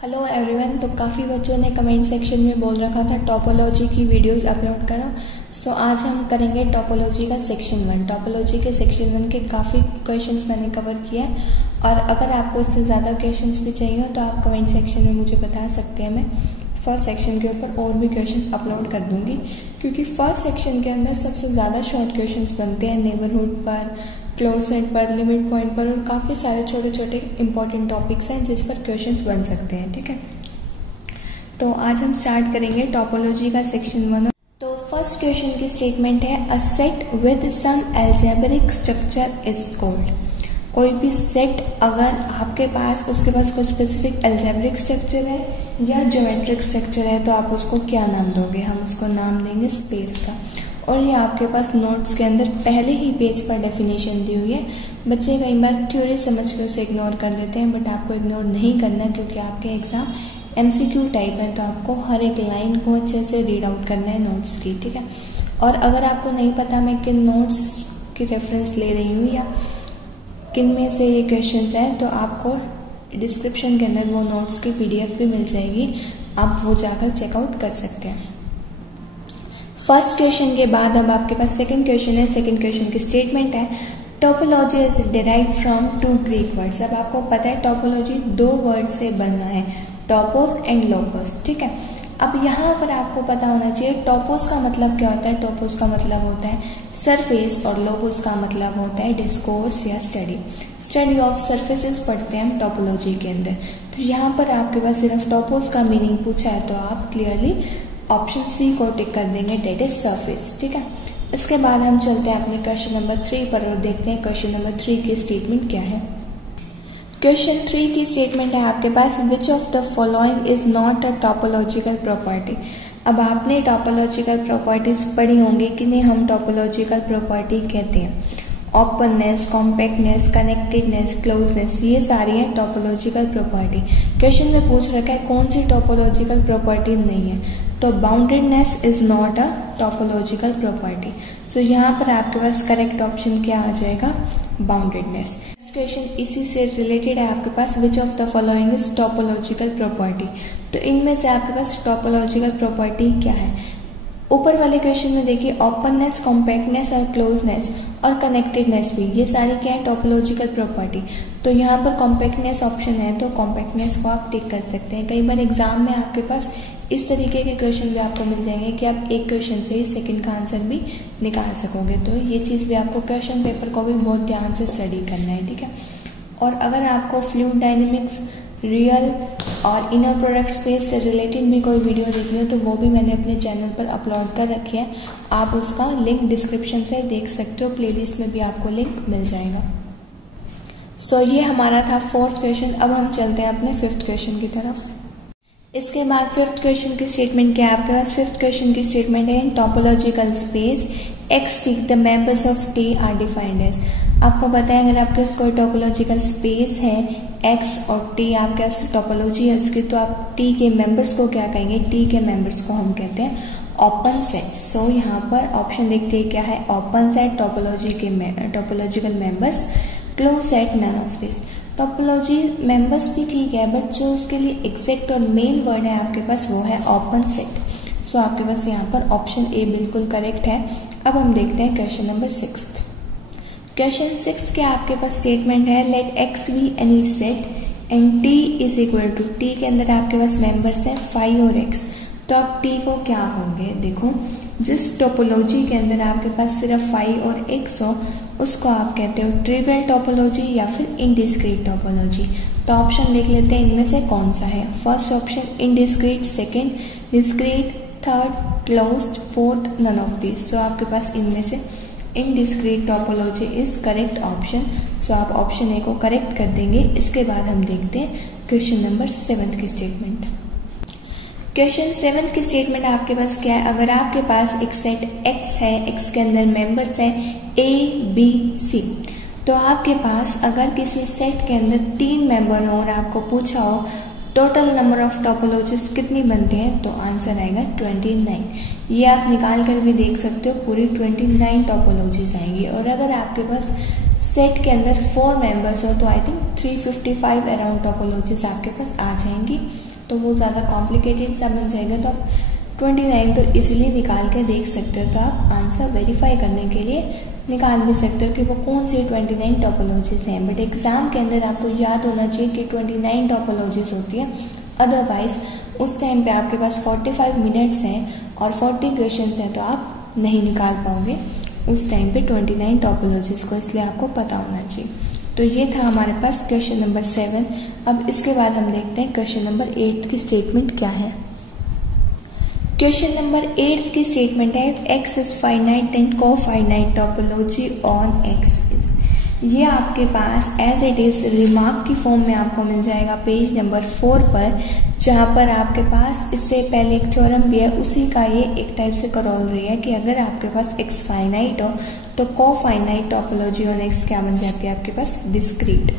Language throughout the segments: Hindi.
Hello everyone. तो काफ़ी बच्चों ने कमेंट सेक्शन में बोल रखा था टोपोलॉजी की वीडियोस अपलोड करो। सो आज हम करेंगे टोपोलॉजी का सेक्शन 1। टोपोलॉजी के सेक्शन 1 के काफ़ी क्वेश्चंस मैंने कवर किया है और अगर आपको इससे ज़्यादा क्वेश्चंस भी चाहिए हो तो आप कमेंट सेक्शन में मुझे बता सकते हैं। मैं फर्स्ट सेक्शन के ऊपर और भी क्वेश्चंस अपलोड कर दूंगी क्योंकि फर्स्ट सेक्शन के अंदर सबसे ज़्यादा शॉर्ट क्वेश्चंस बनते हैं नेबरहुड पर, क्लोज सेट पर, लिमिट पॉइंट पर और काफ़ी सारे छोटे छोटे इंपॉर्टेंट टॉपिक्स हैं जिस पर क्वेश्चंस बन सकते हैं। ठीक है, तो आज हम स्टार्ट करेंगे टोपोलॉजी का सेक्शन 1। तो फर्स्ट क्वेश्चन की स्टेटमेंट है a set with some algebraic structure is called. कोई भी सेट अगर आपके पास उसके पास कोई स्पेसिफिक अलजेब्रिक स्ट्रक्चर है या ज्योमेट्रिक स्ट्रक्चर है तो आप उसको क्या नाम दोगे? हम उसको नाम देंगे स्पेस का। और ये आपके पास नोट्स के अंदर पहले ही पेज पर डेफिनेशन दी हुई है। बच्चे कई बार थ्योरी समझ के उसे इग्नोर कर देते हैं, बट आपको इग्नोर नहीं करना क्योंकि आपके एग्जाम MCQ टाइप है, तो आपको हर एक लाइन को अच्छे से रीड आउट करना है नोट्स की। ठीक है, और अगर आपको नहीं पता मैं किन नोट्स की रेफरेंस ले रही हूँ या किन में से ये क्वेश्चंस हैं तो आपको डिस्क्रिप्शन के अंदर वो नोट्स की PDF भी मिल जाएगी, आप वो जाकर चेकआउट कर सकते हैं। फर्स्ट क्वेश्चन के बाद अब आपके पास सेकंड क्वेश्चन है। सेकंड क्वेश्चन की स्टेटमेंट है topology is derived from 2 Greek words. अब आपको पता है टोपोलॉजी 2 वर्ड से बनना है, टोपोस एंड लोगोस। ठीक है, अब यहाँ पर आपको पता होना चाहिए टोपोस का मतलब क्या होता है। टोपोस का मतलब होता है सरफेस और लोगोस का मतलब होता है डिस्कोर्स या स्टडी ऑफ सरफेसेस पढ़ते हैं हम टोपोलॉजी के अंदर। तो यहाँ पर आपके पास सिर्फ टोपोस का मीनिंग पूछा है तो आप क्लियरली ऑप्शन C को टिक कर देंगे, डेट इज सरफेस। ठीक है, इसके बाद हम चलते हैं अपने क्वेश्चन नंबर 3 पर और देखते हैं क्वेश्चन नंबर 3 की स्टेटमेंट क्या है। क्वेश्चन 3 की स्टेटमेंट है आपके पास which of the following is not a topological property. अब आपने टोपोलॉजिकल प्रॉपर्टीज पढ़ी होंगी कि नहीं हम टोपोलॉजिकल प्रॉपर्टी कहते हैं। ओपननेस, कॉम्पैक्टनेस, कनेक्टेडनेस, क्लोजनेस, ये सारी है टोपोलॉजिकल प्रॉपर्टी। क्वेश्चन में पूछ रखा है कौन सी टोपोलॉजिकल प्रॉपर्टी नहीं है, तो boundedness is not a topological property. So यहाँ पर आपके पास करेक्ट ऑप्शन क्या आ जाएगा? बाउंडेडनेस। क्वेश्चन इसी से रिलेटेड है आपके पास which of the following is topological property. तो इनमें से आपके पास टोपोलॉजिकल प्रॉपर्टी क्या है? ऊपर वाले क्वेश्चन में देखिए ओपननेस, कॉम्पैक्टनेस और क्लोजनेस और कनेक्टेडनेस भी, ये सारी क्या है? Topological property. तो यहाँ पर कॉम्पैक्टनेस ऑप्शन है तो कॉम्पैक्टनेस को आप टिक कर सकते हैं। कई बार एग्जाम में आपके पास इस तरीके के क्वेश्चन भी आपको मिल जाएंगे कि आप एक क्वेश्चन से ही सेकंड का आंसर भी निकाल सकोगे। तो ये चीज़ भी आपको क्वेश्चन पेपर को भी बहुत ध्यान से स्टडी करना है। ठीक है, और अगर आपको फ्लूइड डायनेमिक्स, रियल और इनर प्रोडक्ट स्पेस से रिलेटेड भी कोई वीडियो देखनी हो तो वो भी मैंने अपने चैनल पर अपलोड कर रखी है, आप उसका लिंक डिस्क्रिप्शन से देख सकते हो, प्लेलिस्ट में भी आपको लिंक मिल जाएगा। सो ये हमारा था 4th क्वेश्चन। अब हम चलते हैं अपने 5th क्वेश्चन की तरफ। इसके बाद 5th क्वेश्चन की स्टेटमेंट क्या है आपके पास? 5th क्वेश्चन की स्टेटमेंट है in topological space X T the members of T are defined as. आपको पता है अगर आपके पास कोई टोपोलॉजिकल स्पेस है X और T आपके पास टोपोलॉजी है उसकी, तो आप T के मेंबर्स को क्या कहेंगे? T के मेंबर्स को हम कहते हैं ओपन सेट। सो यहाँ पर ऑप्शन देखते हैं क्या है? ओपन सेट टोपोलॉजी के topological members, close set none of this. Topology members भी ठीक है बट जो उसके लिए एग्जैक्ट और मेन वर्ड है आपके पास वो है ओपन सेट। सो आपके पास यहाँ पर ऑप्शन A बिल्कुल करेक्ट है। अब हम देखते हैं क्वेश्चन नंबर 6। क्वेश्चन 6 के आपके पास स्टेटमेंट है let X be any set and T is equal to, T के अंदर आपके पास मेंबर्स है 5 और X, तो अब T को क्या होंगे? देखो जिस टोपोलॉजी के अंदर आपके पास सिर्फ 5 और X हो उसको आप कहते हो ट्रिवियल टोपोलॉजी या फिर इनडिस्क्रीट टोपोलॉजी। तो ऑप्शन देख लेते हैं इनमें से कौन सा है। First option indiscrete, second discrete, third closed, fourth none of this. So आपके पास इनमें से indiscrete topology is correct option. So आप ऑप्शन A को करेक्ट कर देंगे। इसके बाद हम देखते हैं क्वेश्चन नंबर 7 की स्टेटमेंट। क्वेश्चन 7 की स्टेटमेंट आपके पास क्या है? अगर आपके पास एक सेट X है, X के अंदर मेंबर्स है A B C, तो आपके पास अगर किसी सेट के अंदर 3 मेंबर हो और आपको पूछा हो टोटल नंबर ऑफ टोपोलॉजीज कितनी बनती हैं तो आंसर आएगा 29। ये आप निकाल कर भी देख सकते हो, पूरी 29 टोपोलॉजीज आएंगी। और अगर आपके पास सेट के अंदर 4 मेंबर्स हो तो आई थिंक 355 अराउंड टोपोलॉजीज आपके पास आ जाएंगी। तो वो ज़्यादा कॉम्प्लिकेटेड सा बन जाएगा। तो आप 29 तो इजीली निकाल के देख सकते हो। तो आप आंसर वेरीफाई करने के लिए निकाल भी सकते हो कि वो कौन सी 29 टोपोलॉजीज हैं। बट एग्जाम के अंदर आपको याद होना चाहिए कि 29 टोपोलॉजीज होती है, अदरवाइज उस टाइम पे आपके पास 45 मिनट्स हैं और 40 क्वेश्चंस हैं, तो आप नहीं निकाल पाओगे उस टाइम पे 29 टोपोलॉजीज को, इसलिए आपको पता होना चाहिए। तो ये था हमारे पास क्वेश्चन नंबर 7। अब इसके बाद हम देखते हैं क्वेश्चन नंबर 8 की स्टेटमेंट क्या है। क्वेश्चन नंबर 8 की स्टेटमेंट है x is finite then cofinite topology on x। ये आपके पास एज इट इज रिमार्क की फॉर्म में आपको मिल जाएगा पेज नंबर 4 पर, जहाँ पर आपके पास इससे पहले एक थ्योरम भी है, उसी का ये एक टाइप से करोलरी है कि अगर आपके पास x फाइनाइट हो तो कोफाइनाइट टोपोलॉजी ऑन x क्या बन जाती है आपके पास, डिस्क्रीट।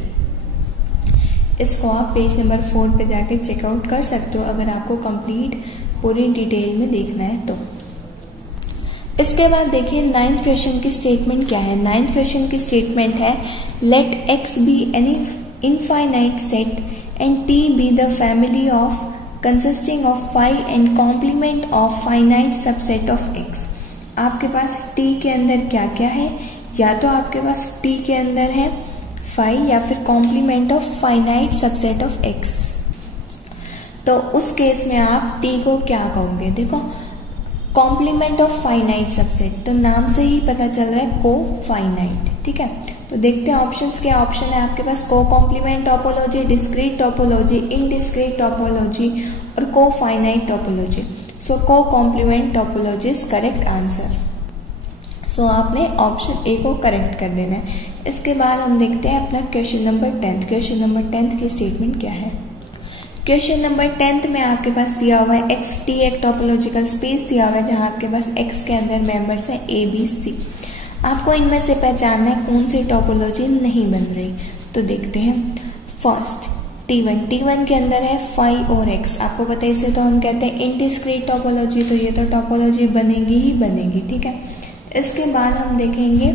इसको आप पेज नंबर 4 पे जाके चेकआउट कर सकते हो अगर आपको कंप्लीट पूरी डिटेल में देखना है तो। इसके बाद देखिए 9th क्वेश्चन की स्टेटमेंट क्या है। 9th क्वेश्चन की स्टेटमेंट है let x be any infinite set and t be the family of consisting of phi and complement of finite subset of x। आपके पास t के अंदर क्या क्या है, या तो आपके पास t के अंदर है फाई या फिर complement of finite subset of x। तो उस केस में आप t को क्या कहोगे, देखो कॉम्प्लीमेंट ऑफ फाइनाइट सबसेट, तो नाम से ही पता चल रहा है को फाइनाइट, ठीक है। तो देखते हैं ऑप्शंस क्या ऑप्शन है आपके पास, cocomplement topology, discrete topology, indiscrete topology और cofinite topology. So cocomplement topology is correct answer. So आपने ऑप्शन ए को करेक्ट कर देना है। इसके बाद हम देखते हैं अपना क्वेश्चन नंबर 10। क्वेश्चन नंबर 10 की स्टेटमेंट क्या है। क्वेश्चन नंबर 10 में आपके पास दिया हुआ है एक्स टी, एक टोपोलॉजिकल स्पेस दिया हुआ है जहां आपके पास एक्स के अंदर मेंबर्स हैं ए बी सी। आपको इनमें से पहचानना है कौन सी टोपोलॉजी नहीं बन रही। तो देखते हैं फर्स्ट T1 के अंदर है फाई और एक्स। आपको पता है इसे तो हम कहते हैं इनडिस्क्रीट टोपोलॉजी, तो ये तो टोपोलॉजी बनेगी ही बनेगी, ठीक है। इसके बाद हम देखेंगे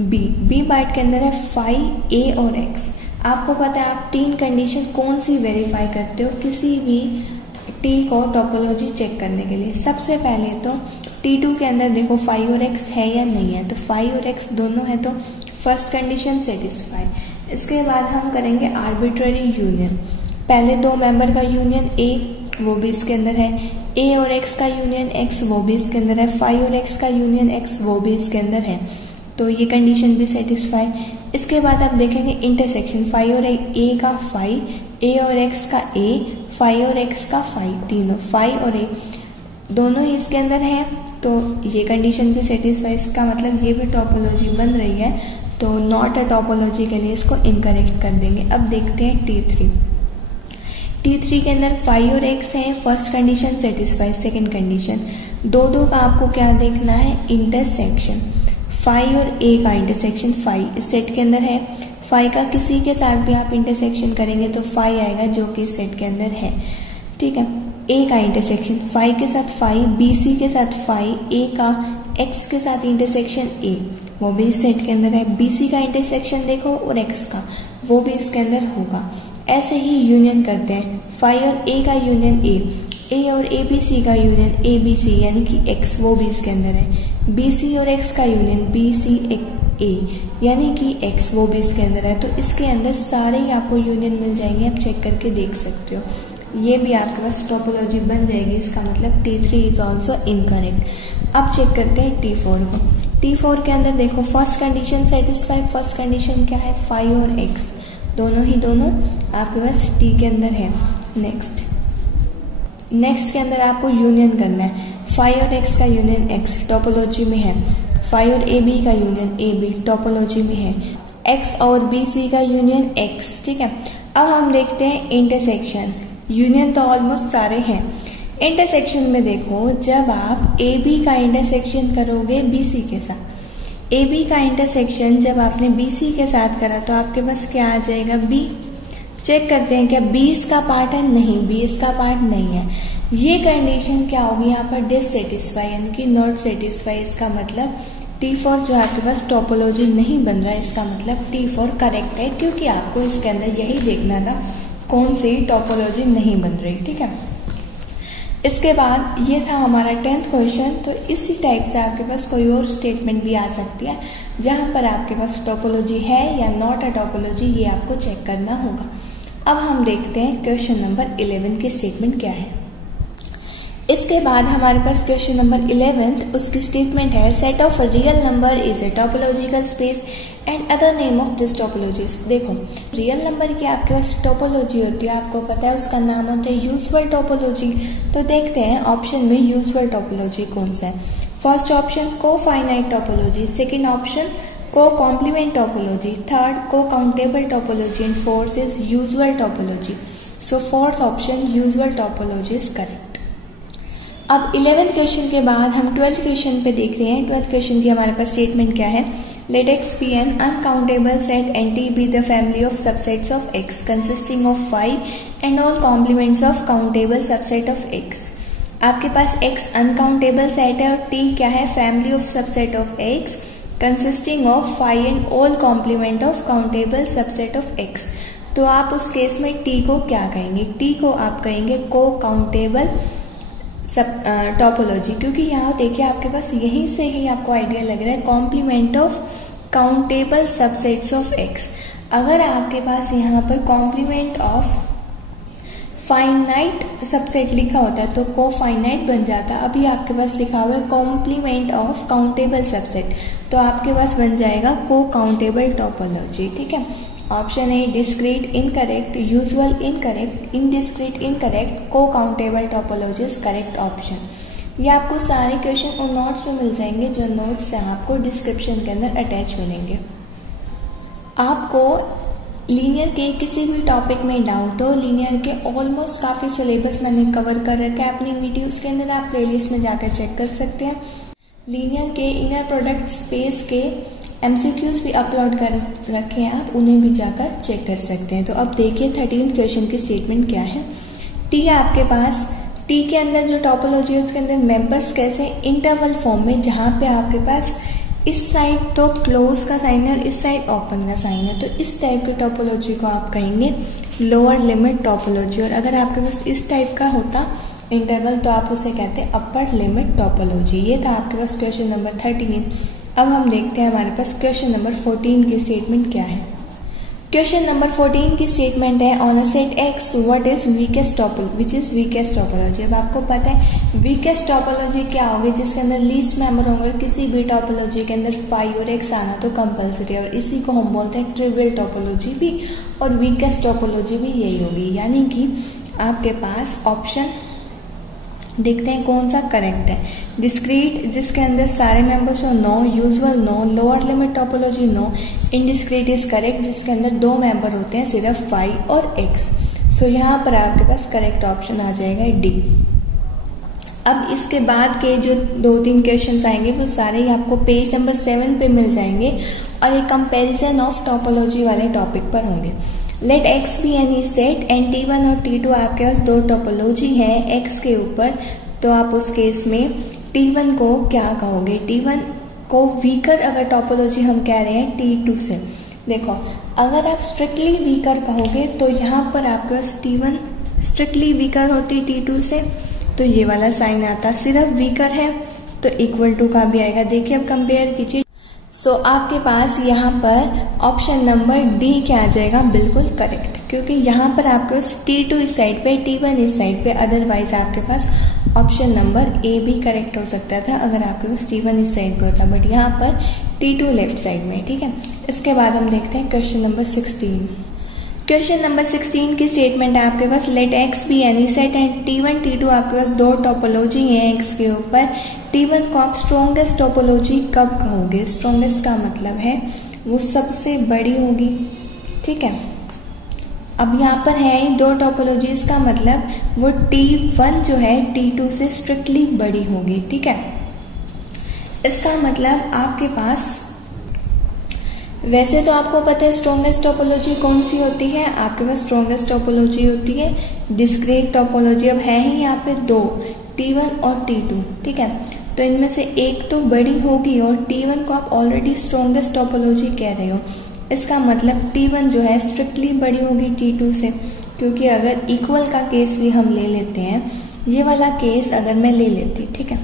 बी पार्ट के अंदर है फाई ए और एक्स। आपको पता है आप 3 कंडीशन कौन सी वेरीफाई करते हो किसी भी टी को टोपोलॉजी चेक करने के लिए। सबसे पहले तो T2 के अंदर देखो फाई और एक्स है या नहीं है, तो फाई और एक्स दोनों है तो फर्स्ट कंडीशन सेटिस्फाई। इसके बाद हम करेंगे आर्बिट्ररी यूनियन, पहले 2 मेंबर का यूनियन ए वो भी इसके अंदर है, ए और एक्स का यूनियन एक्स वो भी इसके अंदर है, फाई और एक्स का यूनियन एक्स वो भी इसके अंदर है, तो ये कंडीशन भी सेटिस्फाई। इसके बाद आप देखेंगे इंटरसेक्शन, फाई और ए का फाई, ए और एक्स का ए, फाई और एक्स का फाई, तीनों फाई और ए दोनों ही इसके अंदर है, तो ये कंडीशन भी सेटिस्फाई। इसका मतलब ये भी टोपोलॉजी बन रही है, तो नॉट अ टोपोलॉजी के लिए इसको इनकरेक्ट कर देंगे। अब देखते हैं T3 के अंदर फाई और एक्स है, first condition satisfy. Second condition दो का आपको क्या देखना है, इंटरसेक्शन, फाई और ए का इंटरसेक्शन फाई इस सेट के अंदर है, फाई का किसी के साथ भी आप इंटरसेक्शन करेंगे तो फाई आएगा जो कि इस सेट के अंदर है, ठीक है। ए का इंटरसेक्शन फाई के साथ फाई, बी सी के साथ फाई, ए का एक्स के साथ इंटरसेक्शन ए वो भी इस सेट के अंदर है, बी सी का इंटरसेक्शन देखो और एक्स का वो भी इसके अंदर होगा। ऐसे ही यूनियन करते हैं, फाई और ए का यूनियन ए और ए बी सी का यूनियन ए बी सी यानी कि एक्स वो भी इसके अंदर है, बी सी और एक्स का यूनियन बी सी ए यानी कि एक्स वो भी इसके अंदर है। तो इसके अंदर सारे ही आपको यूनियन मिल जाएंगे, आप चेक करके देख सकते हो, ये भी आपके पास टोपोलॉजी बन जाएगी। इसका मतलब T3 इज ऑल्सो इनकरेक्ट। अब चेक करते हैं T4 को। T4 के अंदर देखो first condition satisfy, first condition क्या है, फाई और एक्स दोनों आपके पास टी के अंदर है। नेक्स्ट के अंदर आपको यूनियन करना है, फाई और एक्स का यूनियन एक्स टोपोलॉजी में है, फाई और ए बी का यूनियन ए बी टोपोलॉजी में है, एक्स और बी सी का यूनियन एक्स, ठीक है। अब हम देखते हैं इंटरसेक्शन, यूनियन तो ऑलमोस्ट सारे हैं। इंटरसेक्शन में देखो जब आप ए बी का इंटरसेक्शन करोगे बी सी के साथ, ए बी का इंटरसेक्शन जब आपने बी सी के साथ करा तो आपके पास क्या आ जाएगा, बी। चेक करते हैं क्या बी इसका पार्ट है, नहीं बी इसका पार्ट नहीं है। ये कंडीशन क्या होगी यहाँ पर, डिससेटिस्फाई यानी कि नॉट सेटिस्फाई। इसका मतलब T4 जो आपके पास टोपोलॉजी नहीं बन रहा है, इसका मतलब T4 करेक्ट है, क्योंकि आपको इसके अंदर यही देखना था कौन सी टोपोलॉजी नहीं बन रही, ठीक है। इसके बाद ये था हमारा 10th क्वेश्चन। तो इसी टाइप से आपके पास कोई और स्टेटमेंट भी आ सकती है जहाँ पर आपके पास टोपोलॉजी है या नॉट अ टोपोलॉजी, ये आपको चेक करना होगा। अब हम देखते हैं क्वेश्चन नंबर 11 की स्टेटमेंट क्या है। इसके बाद हमारे पास क्वेश्चन नंबर 11, उसकी स्टेटमेंट है set of real number is a topological space and other name of this topologies. देखो, रियल नंबर की आपके पास टोपोलॉजी होती है, आपको पता है उसका नाम होता है यूजुअल टोपोलॉजी। तो देखते हैं ऑप्शन में यूजुअल टोपोलॉजी कौन सा है। फर्स्ट ऑप्शन को फाइनाइट टोपोलॉजी, सेकेंड ऑप्शन को कॉम्प्लीमेंट टोपोलॉजी, थर्ड को countable topology and fourth is usual topology. So fourth option usual topology is correct. अब 11th क्वेश्चन के बाद हम 12th क्वेश्चन पे देख रहे हैं। 12th क्वेश्चन की हमारे पास स्टेटमेंट क्या है। Let x be an uncountable set and T be the family of subsets of X consisting of 5 and all complements of countable subset of X. आपके पास एक्स अनकाउंटेबल सेट है और टी क्या है, family of subset of X consisting of 5 and all complement of countable subset of X. तो आप उस केस में टी को क्या कहेंगे, टी को आप कहेंगे को काउंटेबल सब टोपोलॉजी, क्योंकि यहाँ देखिए आपके पास यहीं से ही आपको आइडिया लग रहा है complement of countable subsets of X. अगर आपके पास यहाँ पर कॉम्प्लीमेंट ऑफ फाइनाइट सबसेट लिखा होता है तो को फाइनाइट बन जाता। अभी आपके पास लिखा हुआ है कॉम्प्लीमेंट ऑफ काउंटेबल सबसेट, तो आपके पास बन जाएगा को काउंटेबल टोपोलॉजी, ठीक है। Option A discrete incorrect, usual incorrect, indiscrete incorrect, cocountable topology is correct option. ये आपको सारे क्वेश्चन और नोट्स में मिल जाएंगे, जो नोट्स हैं आपको डिस्क्रिप्शन के अंदर अटैच मिलेंगे। आपको लीनियर के किसी भी टॉपिक में डाउट हो, लीनियर के ऑलमोस्ट काफ़ी सिलेबस मैंने कवर कर रखा है अपनी वीडियोस के अंदर, आप प्लेलिस्ट में जाकर चेक कर सकते हैं। लीनियर के इनर प्रोडक्ट स्पेस के MCQs भी अपलोड कर रखे हैं, आप उन्हें भी जाकर चेक कर सकते हैं। तो अब देखिए 13th क्वेश्चन की स्टेटमेंट क्या है। टी है आपके पास, टी के अंदर जो टोपोलॉजी है उसके अंदर मेंबर्स कैसे, इंटरवल फॉर्म में, जहाँ पे आपके पास इस साइड तो क्लोज का साइन है और इस साइड ओपन का साइन है, तो इस टाइप की टोपोलॉजी को आप कहेंगे लोअर लिमिट टोपोलॉजी। और अगर आपके पास इस टाइप का होता इंटरवल तो आप उसे कहते हैं अपर लिमिट टोपोलॉजी। ये था आपके पास क्वेश्चन नंबर 13। अब हम देखते हैं हमारे पास क्वेश्चन नंबर 14 की स्टेटमेंट क्या है। क्वेश्चन नंबर 14 की स्टेटमेंट है on a set x what is weakest topology, which is weakest topology. अब आपको पता है वीकेस्ट टोपोलॉजी क्या होगी, जिसके अंदर लीस्ट मेंबर होंगे और किसी भी टोपोलॉजी के अंदर 5 और x आना तो कंपलसरी है, और इसी को हम बोलते हैं ट्रिवियल टोपोलॉजी भी, और वीकेस्ट टोपोलॉजी भी यही होगी। यानी कि आपके पास ऑप्शन देखते हैं कौन सा करेक्ट है। डिस्क्रीट जिसके अंदर सारे मेंबर्स हो no, usual no, lower limit topology no, indiscrete is correct जिसके अंदर 2 मेंबर होते हैं सिर्फ 5 और x। सो यहाँ पर आपके पास करेक्ट ऑप्शन आ जाएगा डी। अब इसके बाद के जो 2-3 क्वेश्चंस आएंगे वो सारे ही आपको पेज नंबर 7 पे मिल जाएंगे और एक कंपैरिजन ऑफ टोपोलॉजी वाले टॉपिक पर होंगे। Let x be any set and T1 और T2 आपके पास 2 टोपोलॉजी है x के ऊपर, तो आप उस केस में T1 को क्या कहोगे, T1 को वीकर अगर टोपोलॉजी हम कह रहे हैं T2 से। देखो अगर आप स्ट्रिक्टली वीकर कहोगे तो यहाँ पर आपके पास T1 स्ट्रिक्टली वीकर होती T2 से, तो ये वाला साइन आता, सिर्फ वीकर है तो इक्वल टू का भी आएगा। देखिए अब कंपेयर कीजिए। सो आपके पास यहाँ पर ऑप्शन नंबर डी क्या आ जाएगा, बिल्कुल करेक्ट, क्योंकि यहाँ पर आपके पास T2 इस साइड पे, T1 इस साइड पे, अदरवाइज आपके पास ऑप्शन नंबर ए भी करेक्ट हो सकता था अगर आपके पास T1 इस साइड पे होता, बट यहाँ पर T2 लेफ्ट साइड में, ठीक है। इसके बाद हम देखते हैं क्वेश्चन नंबर 16। क्वेश्चन नंबर 16 की स्टेटमेंट है आपके पास let x be any set and T1 T2 आपके पास 2 टोपोलॉजी है एक्स के ऊपर। T1 को आप स्ट्रॉन्गेस्ट टोपोलॉजी कब कहोगे, स्ट्रॉन्गेस्ट का मतलब है वो सबसे बड़ी होगी, ठीक है। अब यहाँ पर है 2 टोपोलॉजीज का मतलब वो T1 जो है T2 से स्ट्रिक्टली बड़ी होगी, ठीक है। इसका मतलब आपके पास वैसे तो आपको पता है स्ट्रॉन्गेस्ट टोपोलॉजी कौन सी होती है, आपके पास स्ट्रॉन्गेस्ट टोपोलॉजी होती है डिस्क्रीट टोपोलॉजी। अब है ही यहाँ पे 2, T1 और T2, ठीक है, तो इनमें से एक तो बड़ी होगी और T1 को आप ऑलरेडी स्ट्रॉन्गेस्ट टोपोलॉजी कह रहे हो। इसका मतलब T1 जो है स्ट्रिक्टली बड़ी होगी T2 से, क्योंकि अगर इक्वल का केस भी हम ले लेते हैं, ये वाला केस अगर मैं ले लेती, ठीक है,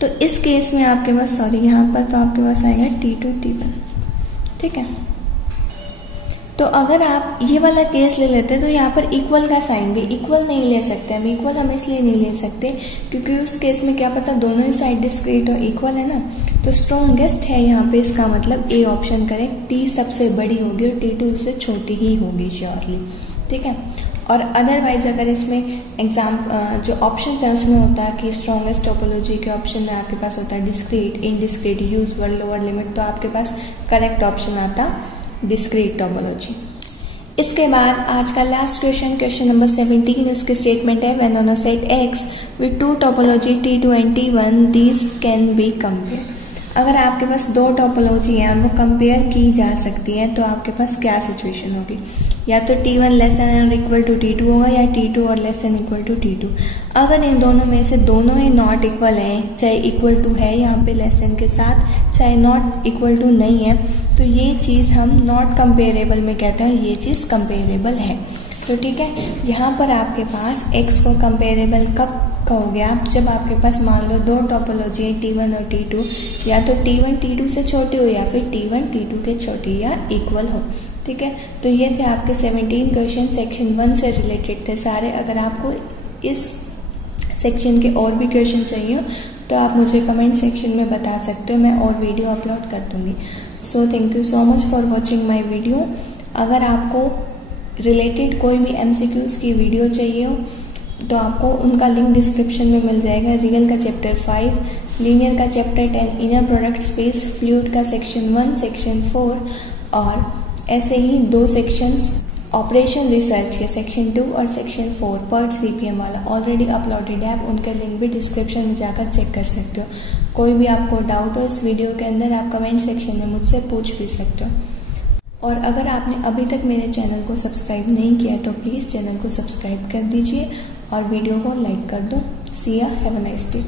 तो इस केस में आपके पास यहाँ पर तो आपके पास आएगा T2 T1, ठीक है। तो अगर आप ये वाला केस ले लेते हैं तो यहाँ पर इक्वल का साइन भी इक्वल नहीं ले सकते हम। इक्वल हम इसलिए नहीं ले सकते क्योंकि उस केस में क्या पता दोनों ही साइड डिस्क्रीट और इक्वल है ना। तो स्ट्रॉन्गेस्ट है यहाँ पे, इसका मतलब ए ऑप्शन करेक्ट। टी सबसे बड़ी होगी और T2 उससे छोटी ही होगी श्योरली, ठीक है। और अदरवाइज अगर इसमें जो ऑप्शन है उसमें होता है कि स्ट्रॉन्गेस्ट टोपोलॉजी के ऑप्शन में आपके पास होता है discrete, indiscrete, usual, lower limit, तो आपके पास करेक्ट ऑप्शन आता डिस्क्रीट टोपोलॉजी। इसके बाद आज का लास्ट क्वेश्चन नंबर 17, उसके स्टेटमेंट है when on a set X with two topology T2 and T1 these can be compare. अगर आपके पास दो टोपोलॉजी है और वो कंपेयर की जा सकती है तो आपके पास क्या सिचुएशन होगी, या तो T1 लेस देन और इक्वल टू T2 होगा या T2 और less than equal to T2। अगर इन दोनों में से दोनों ही नॉट इक्वल हैं, चाहे इक्वल टू है यहाँ पे लेस देन के साथ, चाहे नॉट इक्वल टू नहीं है, तो ये चीज़ हम नॉट कंपेरेबल में कहते हैं, ये चीज़ कंपेरेबल है। तो ठीक है, यहाँ पर आपके पास X को कंपेरेबल कब कहोगे आप, जब आपके पास मान लो दो टोपोलॉजी है T1 और T2, या तो T1 T2 से छोटे हो या फिर T1 T2 के छोटे या इक्वल हो, ठीक है। तो ये थे आपके 17 क्वेश्चन सेक्शन 1 से रिलेटेड थे सारे। अगर आपको इस सेक्शन के और भी क्वेश्चन चाहिए तो आप मुझे कमेंट सेक्शन में बता सकते हो, मैं और वीडियो अपलोड कर दूँगी। So thank you so much for watching my video. अगर आपको रिलेटेड कोई भी MCQs की वीडियो चाहिए हो तो आपको उनका लिंक डिस्क्रिप्शन में मिल जाएगा। रियल का चैप्टर 5, लीनियर का chapter 10, inner product space, fluid का सेक्शन 1, सेक्शन 4 और ऐसे ही 2 सेक्शंस ऑपरेशन रिसर्च के सेक्शन 2 और सेक्शन 4 PERT CPM वाला ऑलरेडी अपलोडेड है, आप उनके लिंक भी डिस्क्रिप्शन में जाकर चेक कर सकते हो। कोई भी आपको डाउट हो इस वीडियो के अंदर आप कमेंट सेक्शन में मुझसे पूछ भी सकते हो। और अगर आपने अभी तक मेरे चैनल को सब्सक्राइब नहीं किया है तो प्लीज़ चैनल को सब्सक्राइब कर दीजिए और वीडियो को लाइक कर दो। सी या, हैव अ नाइस डे।